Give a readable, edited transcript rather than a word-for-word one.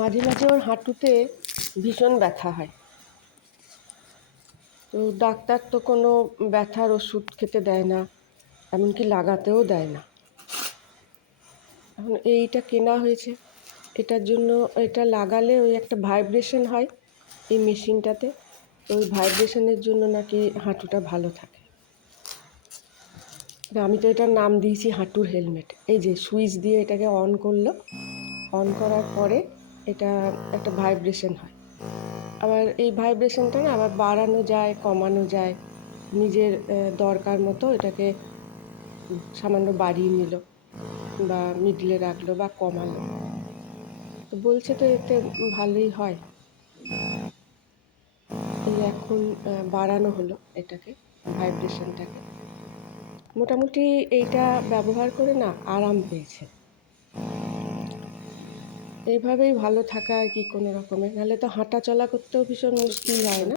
মাঝে মাঝে ওর হাঁটুতে ভীষণ ব্যথা হয়। তো ডাক্তার তো কোনো ব্যথার ওষুধ খেতে দেয় না, এমনকি লাগাতেও দেয় না। এখন এইটা কেনা হয়েছে, এটার জন্য এটা লাগালে ওই একটা ভাইব্রেশন হয় এই মেশিনটাতে, ওই ভাইব্রেশনের জন্য নাকি হাঁটুটা ভালো থাকে। আমি তো এটার নাম দিয়েছি হাঁটুর হেলমেট। এই যে সুইচ দিয়ে এটাকে অন করলো, অন করার পরে এটা একটা ভাইব্রেশন হয়। আবার এই ভাইব্রেশনটা না আবার বাড়ানো যায়, কমানো যায়, নিজের দরকার মতো এটাকে সামান্য বাড়িয়ে নিল বা মিডলে রাখলো বা কমালো। তো বলছে তো এতে ভালোই হয়। এই এখন বাড়ানো হলো এটাকে, ভাইব্রেশনটাকে। মোটামুটি এইটা ব্যবহার করে না আরাম পেয়েছে। এইভাবেই ভালো থাকা আর কি কোনো রকমে, নাহলে তো হাঁটা চলা করতেও ভীষণ মুশকিল হয় না।